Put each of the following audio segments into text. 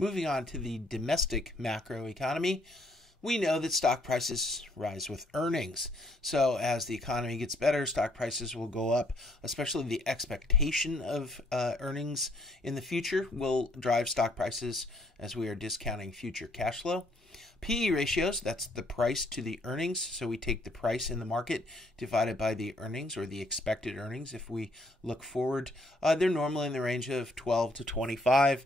Moving on to the domestic macroeconomy, we know that stock prices rise with earnings. So as the economy gets better, stock prices will go up, especially the expectation of earnings in the future will drive stock prices as we are discounting future cash flow. PE ratios, that's the price to the earnings. So we take the price in the market divided by the earnings or the expected earnings. If we look forward, they're normally in the range of 12 to 25,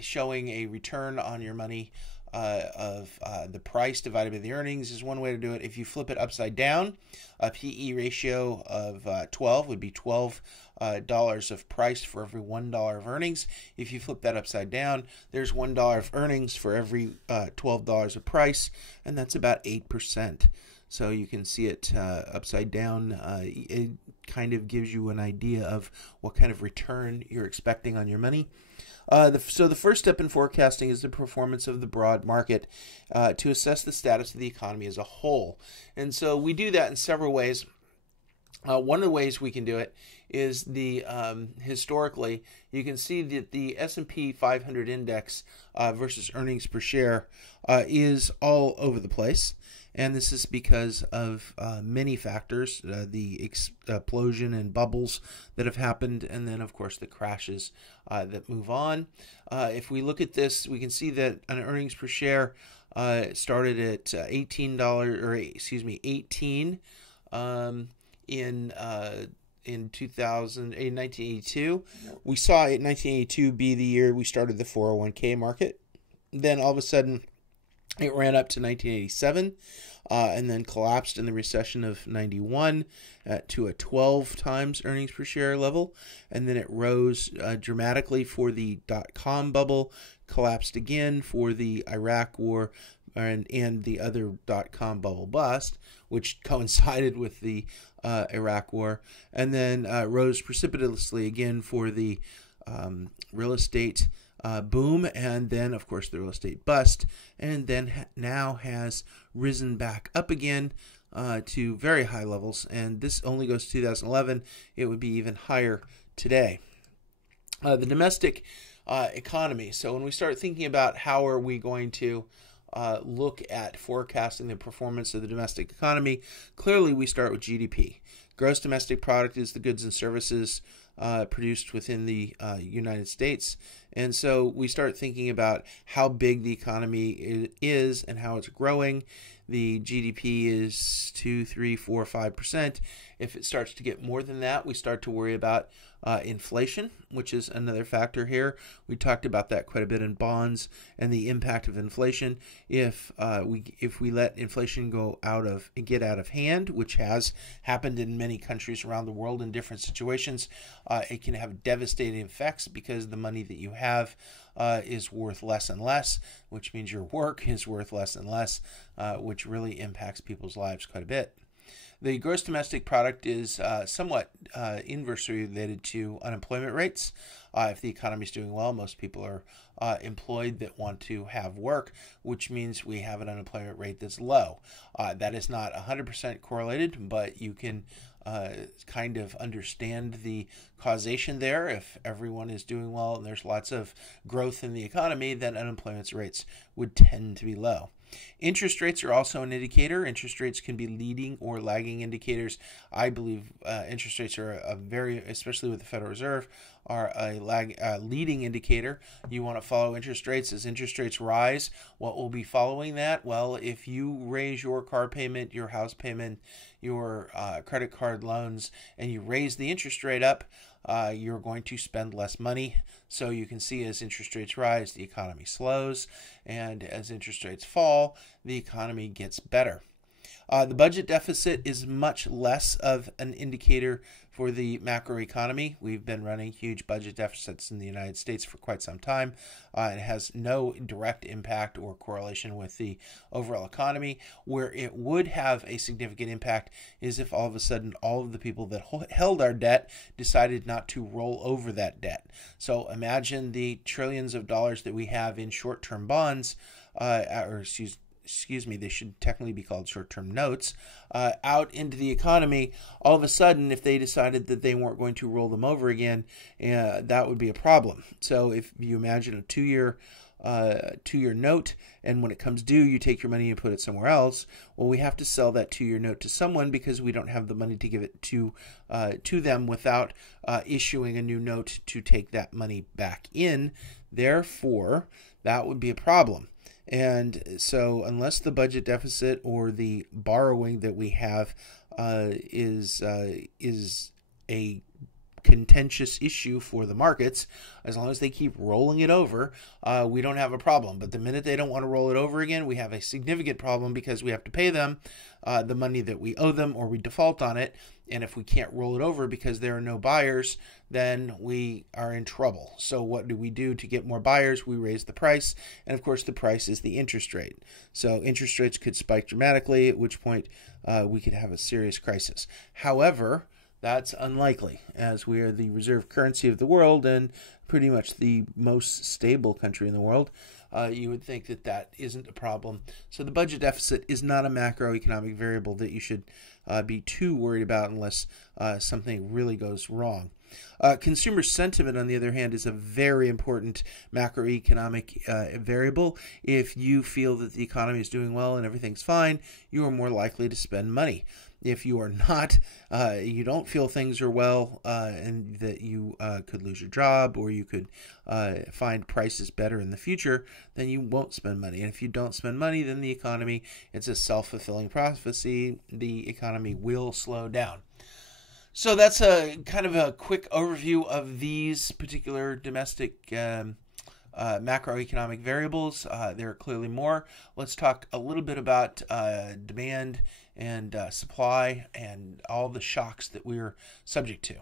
showing a return on your money of the price divided by the earnings is one way to do it. If you flip it upside down, a PE ratio of 12 would be $12 of price for every $1 of earnings. If you flip that upside down, there's $1 of earnings for every $12 of price, and that's about 8%. So you can see it upside down. It kind of gives you an idea of what kind of return you're expecting on your money. So the first step in forecasting is the performance of the broad market to assess the status of the economy as a whole. And so we do that in several ways. One of the ways we can do it is historically, you can see that the S&P 500 index versus earnings per share is all over the place. And this is because of many factors, the explosion and bubbles that have happened, and then, of course, the crashes that move on. If we look at this, we can see that an earnings per share started at $18, or excuse me, 18 in 1982. We saw 1982 be the year we started the 401k market. Then all of a sudden, it ran up to 1987 and then collapsed in the recession of 91 to a 12 times earnings per share level. And then it rose dramatically for the dot-com bubble, collapsed again for the Iraq war and the other dot-com bubble bust, which coincided with the Iraq war, and then rose precipitously again for the real estate boom, and then, of course, the real estate bust, and then now has risen back up again to very high levels, and this only goes to 2011. It would be even higher today. The domestic economy. So when we start thinking about how are we going to look at forecasting the performance of the domestic economy, clearly we start with GDP. Gross domestic product is the goods and services produced within the United States. And so we start thinking about how big the economy is and how it's growing. The GDP is 2, 3, 4, 5%. If it starts to get more than that, we start to worry about inflation, which is another factor here. We talked about that quite a bit in bonds and the impact of inflation. If we let inflation get out of hand, which has happened in many countries around the world in different situations, it can have devastating effects because the money that you have is worth less and less, which means your work is worth less and less, which really impacts people's lives quite a bit. The gross domestic product is somewhat inversely related to unemployment rates. If the economy is doing well, most people are employed that want to have work, which means we have an unemployment rate that's low. That is not 100% correlated, but you can kind of understand the causation there. If everyone is doing well and there's lots of growth in the economy, then unemployment rates would tend to be low. Interest rates are also an indicator. Interest rates can be leading or lagging indicators. I believe interest rates are especially with the Federal Reserve, are a leading indicator. You want to follow interest rates. As interest rates rise, what will be following that? Well, if you raise your car payment, your house payment, your credit card loans, and you raise the interest rate up, you're going to spend less money. So you can see as interest rates rise, the economy slows, and as interest rates fall, the economy gets better. The budget deficit is much less of an indicator for the macroeconomy. We've been running huge budget deficits in the United States for quite some time. It has no direct impact or correlation with the overall economy. Where it would have a significant impact is if all of a sudden all of the people that held our debt decided not to roll over that debt. So imagine the trillions of dollars that we have in short-term bonds, excuse me, they should technically be called short-term notes, out into the economy, all of a sudden, if they decided that they weren't going to roll them over again, that would be a problem. So if you imagine a two-year note, and when it comes due, you take your money and put it somewhere else. Well, we have to sell that 2-year note to someone because we don't have the money to give it to them without issuing a new note to take that money back in. Therefore, that would be a problem. And so unless the budget deficit or the borrowing that we have is a contentious issue for the markets, as long as they keep rolling it over, we don't have a problem. But the minute they don't want to roll it over again, we have a significant problem because we have to pay them the money that we owe them, or we default on it. And if we can't roll it over because there are no buyers, then we are in trouble. So what do we do to get more buyers? We raise the price. And of course, the price is the interest rate. So interest rates could spike dramatically, at which point we could have a serious crisis. However, that's unlikely, as we are the reserve currency of the world and pretty much the most stable country in the world. You would think that that isn't a problem. So the budget deficit is not a macroeconomic variable that you should be too worried about unless something really goes wrong. Consumer sentiment, on the other hand, is a very important macroeconomic variable. If you feel that the economy is doing well and everything's fine, you are more likely to spend money. If you are not, you don't feel things are well, and that you could lose your job, or you could find prices better in the future, then you won't spend money. And if you don't spend money, then the economy, it's a self-fulfilling prophecy, the economy will slow down. So that's a kind of a quick overview of these particular domestic macroeconomic variables. There are clearly more. Let's talk a little bit about demand and supply and all the shocks that we're subject to.